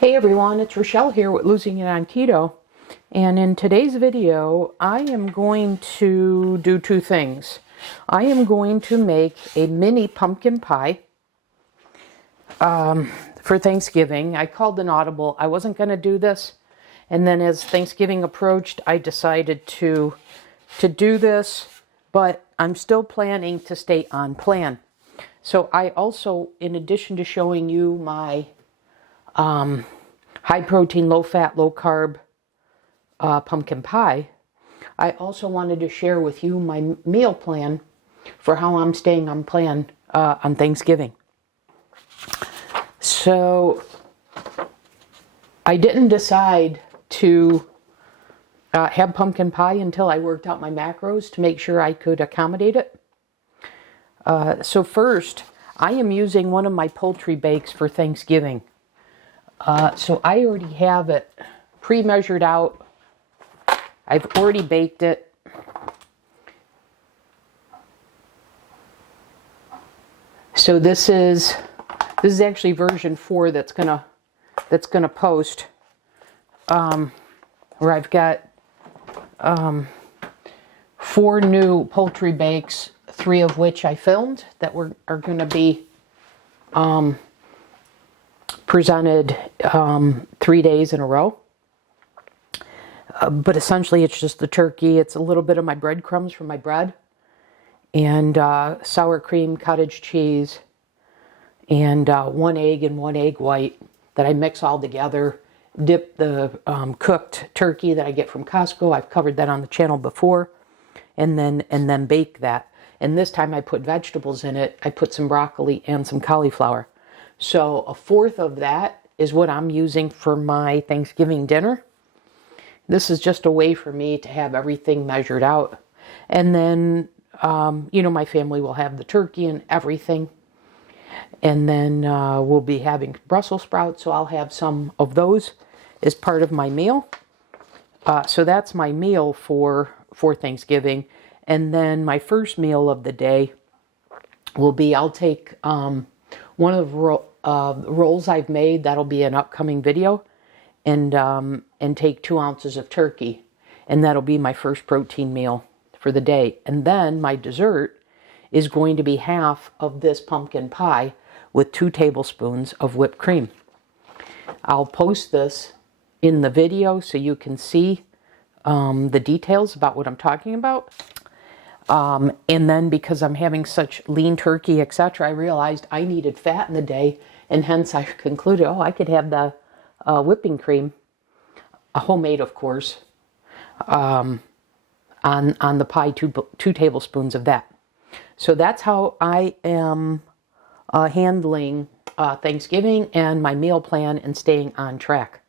Hey everyone, it's Rochelle here with Losing It on Keto. And in today's video, I am going to do two things. I am going to make a mini pumpkin pie for Thanksgiving. I called an audible. I wasn't going to do this. And then as Thanksgiving approached, I decided to do this, but I'm still planning to stay on plan. So I also, in addition to showing you my high protein, low fat, low carb pumpkin pie, I also wanted to share with you my meal plan for how I'm staying on plan on Thanksgiving. So I didn't decide to have pumpkin pie until I worked out my macros to make sure I could accommodate it. So first, I am using one of my poultry bakes for Thanksgiving. So I already have it pre-measured out. I've already baked it. So this is actually version 4 that's gonna post, where I've got 4 new poultry bakes, 3 of which I filmed that are going to be presented 3 days in a row. But essentially it's just the turkey. It's a little bit of my breadcrumbs from my bread, and sour cream, cottage cheese, and 1 egg and 1 egg white that I mix all together. Dip the cooked turkey that I get from Costco. I've covered that on the channel before, and then bake that. And this time I put vegetables in it. I put some broccoli and some cauliflower. So 1/4 of that is what I'm using for my Thanksgiving dinner. This is just a way for me to have everything measured out. And then, my family will have the turkey and everything. And then we'll be having Brussels sprouts, so I'll have some of those as part of my meal. So that's my meal for Thanksgiving. And then my first meal of the day will be, I'll take one of the rolls I've made, that'll be an upcoming video, and take 2 ounces of turkey, and that'll be my first protein meal for the day. And then my dessert is going to be half of this pumpkin pie with 2 tablespoons of whipped cream. I'll post this in the video so you can see the details about what I'm talking about. And then because I'm having such lean turkey, etc., I realized I needed fat in the day, and hence I concluded, I could have the whipping cream, homemade of course, on the pie, 2 tablespoons of that. So that's how I am handling Thanksgiving and my meal plan and staying on track.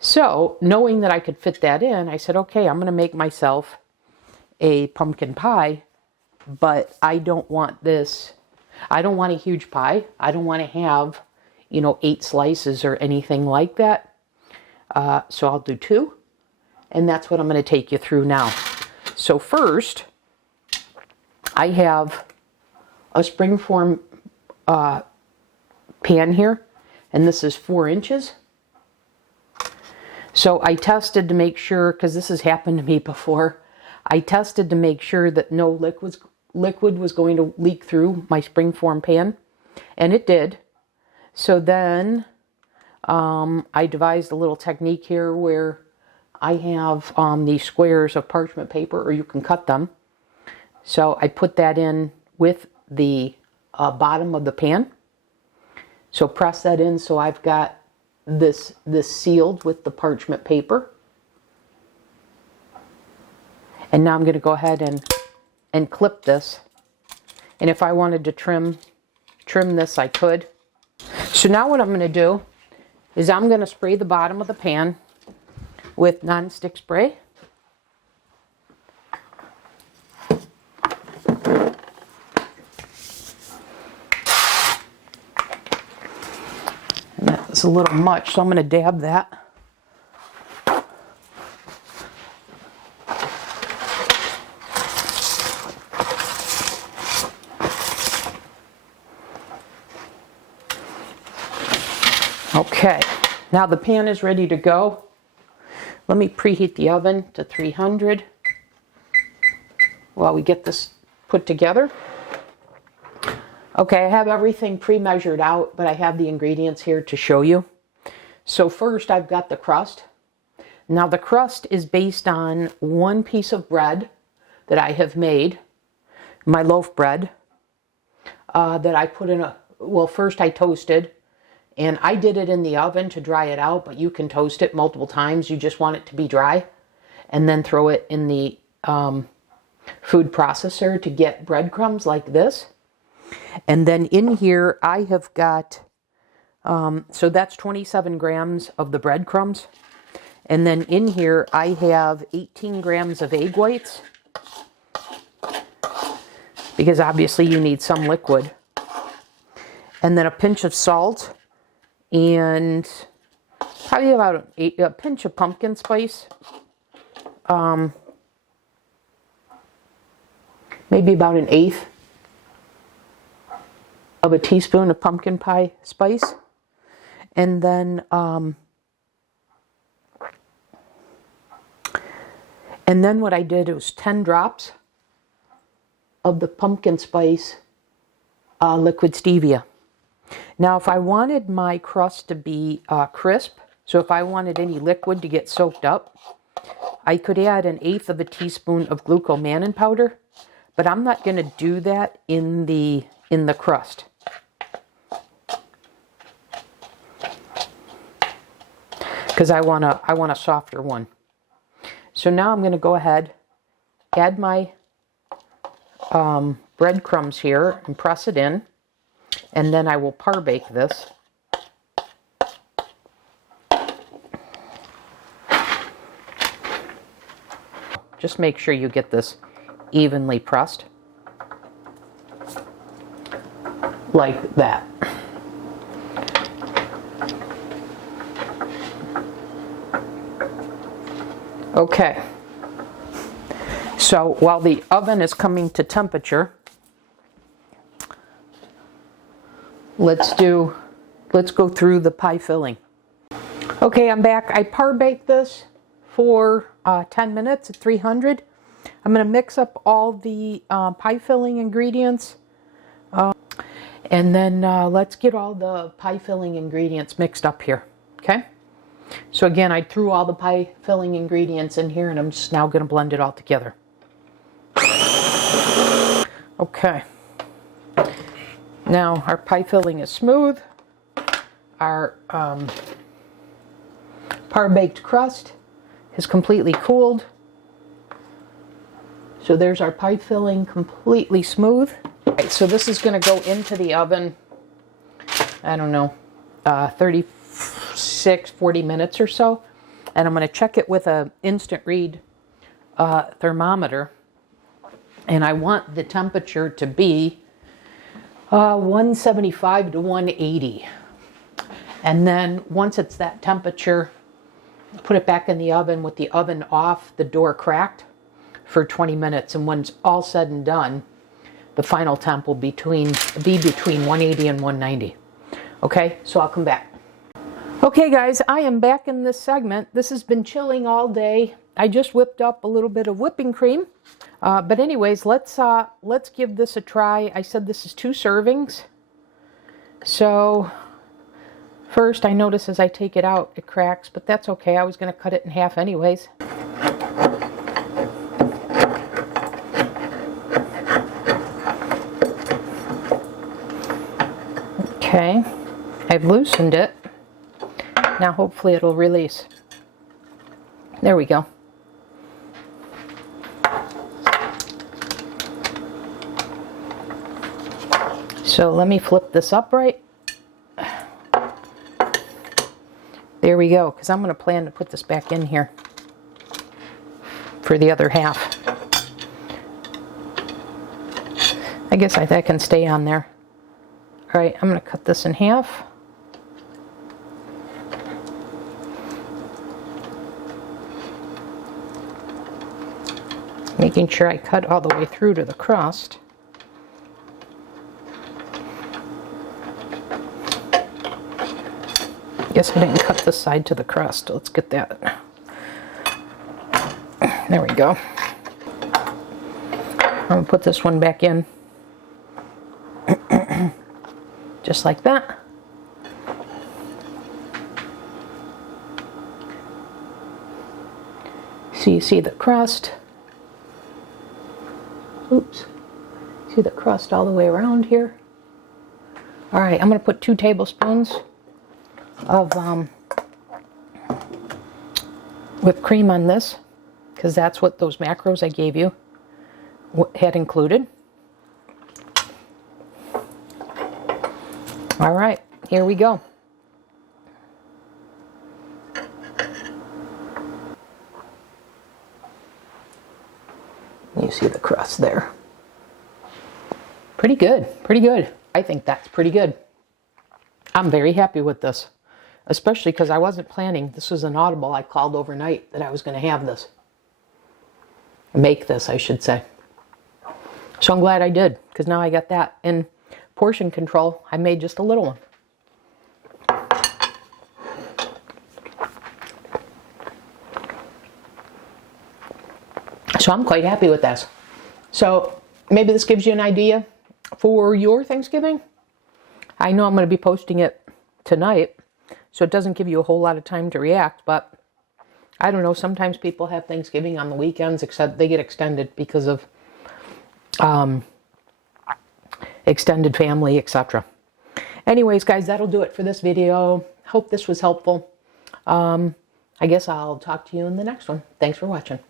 So knowing that I could fit that in, I said, okay, I'm going to make myself a pumpkin pie, but I don't want a huge pie. I don't want to have, 8 slices or anything like that. So I'll do 2, and that's what I'm going to take you through now. So first, I have a springform pan here, and this is 4 inches. So I tested to make sure, because this has happened to me before, I tested to make sure that no liquid was going to leak through my springform pan, and it did. So then I devised a little technique here where I have these squares of parchment paper, or you can cut them. So I put that in with the bottom of the pan. So press that in, so I've got this sealed with the parchment paper. And now I'm going to go ahead and clip this. And if I wanted to trim this, I could. So now what I'm going to do is I'm going to spray the bottom of the pan with non-stick spray. And that's a little much, so I'm going to dab that. Okay, now the pan is ready to go. Let me preheat the oven to 300 while we get this put together. Okay, I have everything pre-measured out, but I have the ingredients here to show you. So first I've got the crust. Now the crust is based on one piece of bread that I have made, my loaf bread, that I put in well, first I toasted, and I did it in the oven to dry it out, but you can toast it multiple times. You just want it to be dry, and then throw it in the food processor to get breadcrumbs like this. And then in here I have got, so that's 27 grams of the breadcrumbs. And then in here I have 18 grams of egg whites, because obviously you need some liquid. And then a pinch of salt, and probably about a pinch of pumpkin spice. Maybe about 1/8 of a teaspoon of pumpkin pie spice. And then what I did was 10 drops of the pumpkin spice liquid stevia. Now, if I wanted my crust to be crisp, so if I wanted any liquid to get soaked up, I could add 1/8 of a teaspoon of glucomannan powder, but I'm not going to do that in the crust. Because I want a softer one. So now I'm going to go ahead, add my breadcrumbs here and press it in, and then I will par bake this. Just make sure you get this evenly pressed, like that. Okay, so while the oven is coming to temperature, let's go through the pie filling. Okay, I'm back. I par baked this for 10 minutes at 300. I'm going to mix up all the pie filling ingredients, and then let's get all the pie filling ingredients mixed up here. Okay, so again, I threw all the pie filling ingredients in here, and I'm just now going to blend it all together. Okay, now our pie filling is smooth. Our par baked crust is completely cooled. So there's our pie filling, completely smooth. Right, so this is going to go into the oven, I don't know, 40 minutes or so. And I'm going to check it with an instant read thermometer. And I want the temperature to be 175 to 180. And then once it's that temperature, put it back in the oven with the oven off, the door cracked, for 20 minutes. And when it's all said and done, the final temp will be between 180 and 190. Okay, so I'll come back. Okay guys, I am back in this segment. This has been chilling all day. I just whipped up a little bit of whipping cream. But anyways, let's give this a try. I said this is 2 servings. So first, I notice as I take it out, it cracks, but that's okay. I was going to cut it in half anyways. Okay, I've loosened it. Now hopefully it'll release. There we go. So let me flip this upright. There we go, because I'm going to plan to put this back in here for the other half. I guess that can stay on there. All right, I'm going to cut this in half. Making sure I cut all the way through to the crust. Guess I didn't cut this side to the crust. Let's get that. There we go. I'm going to put this one back in. Just like that. So you see the crust. Oops. See the crust all the way around here. All right, I'm going to put 2 tablespoons of whipped cream on this, because that's what those macros I gave you had included. All right, here we go. You see the crust there. Pretty good, pretty good. I think that's pretty good. I'm very happy with this, especially because I wasn't planning. This was an audible. I called overnight that I was going to have this. Make this, I should say. So I'm glad I did, because now I got that. And portion control, I made just a little one. So I'm quite happy with this. So maybe this gives you an idea for your Thanksgiving. I know I'm going to be posting it tonight, so it doesn't give you a whole lot of time to react, but I don't know, sometimes people have Thanksgiving on the weekends, except they get extended because of extended family, etc. Anyways, guys, that'll do it for this video. Hope this was helpful. I guess I'll talk to you in the next one. Thanks for watching.